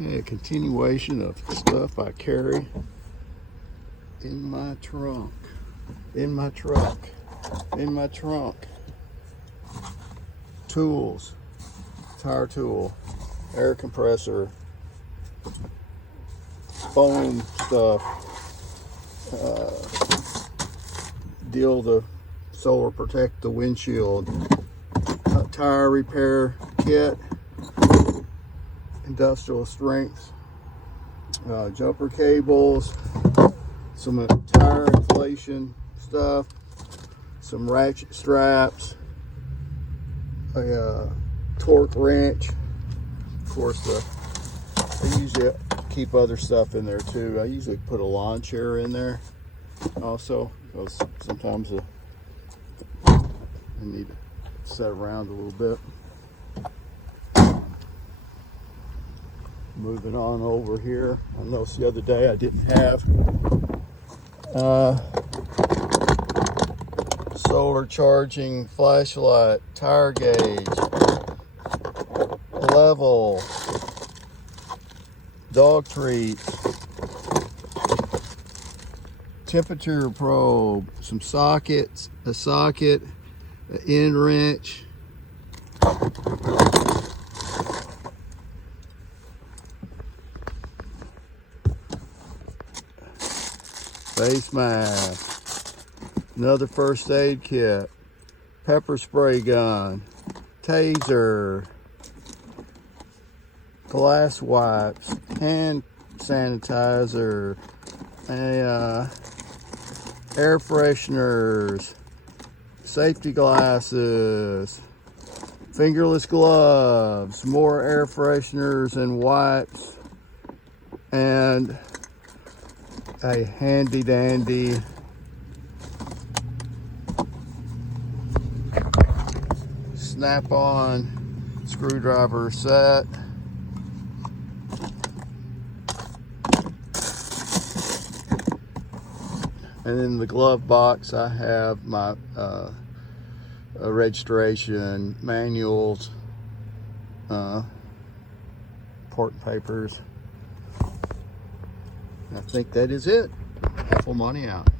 Okay, a continuation of stuff I carry in my trunk, in my truck, in my trunk. Tools, tire tool, air compressor, foam stuff, deal to solar protect the windshield, tire repair kit, industrial strength, jumper cables, some tire inflation stuff, some ratchet straps, a torque wrench. Of course, I usually keep other stuff in there too. I usually put a lawn chair in there also, because sometimes I need to set around a little bit. Moving on over here, I noticed the other day I didn't have solar charging flashlight, tire gauge, level, dog treats, temperature probe, some sockets, a socket, an end wrench, face mask, another first aid kit, pepper spray gun, taser, glass wipes, hand sanitizer, air fresheners, safety glasses, fingerless gloves, more air fresheners and wipes, and a handy dandy snap-on screwdriver set. And in the glove box I have my registration manuals, important papers. I think that is it. Apple Money out.